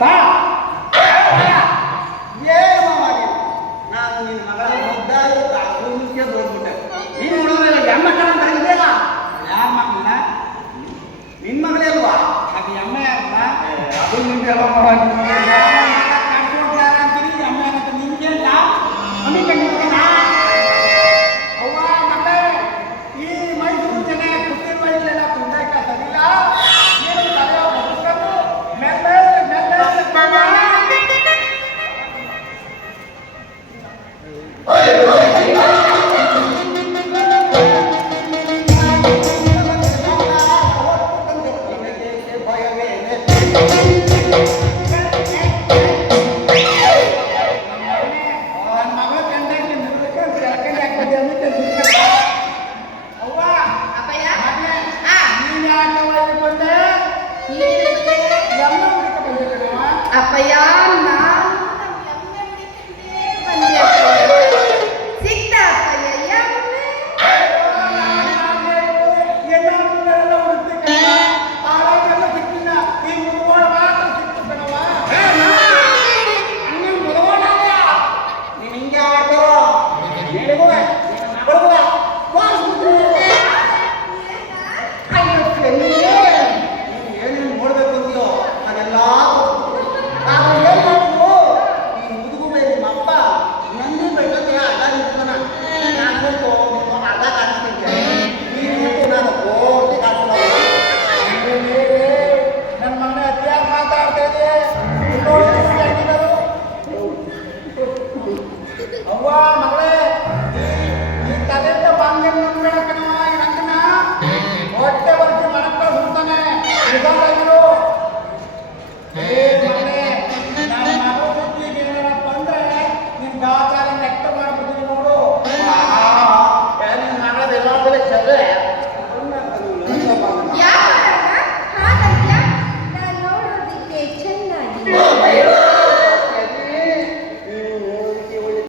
ಬಾ ಏನು ಮಾಡಿ ನಾನು ನಿನ್ನ ಮಗಳ ಮುದ್ದಾಗಿ ಕಾಸೂನಿಗೆ ಹೋಗ್ಬಿಟ್ಟೆ. ನೀನು ನೋಡೋದಿಲ್ಲ ಎಮ್ಮ ಕಾಲ ಬಂದಿಲ್ಲ. ಯಾರ ಮಕ್ಕಳನ್ನ ನಿನ್ನ ಮಗಳೇ ಅಲ್ವಾ? ಅದು ಎಮ್ಮೆ ಅಲ್ಲ, ಅದು ನಿಮ್ಗೆ ಕಾಡ್ಕೊಡ್ತಾರ ಅಂತೀನಿ. ಅಮ್ಮ ಏನಂತ ನಿಮ್ಗೆ ಇಲ್ಲ ಅವ್ವ ಮತ್ತೆ ಈ ಮೈಸೂರು ಜನ ಕುತ್ತಿನ ಮೈಲೆಲ್ಲ ತುಂಡಾಕ ಸರಿಲ್ಲ. ಏನು ತಲೆ ಬದುಕದು ಮೆಲ್ಲ ಅಪ್ಪಯ್ಯ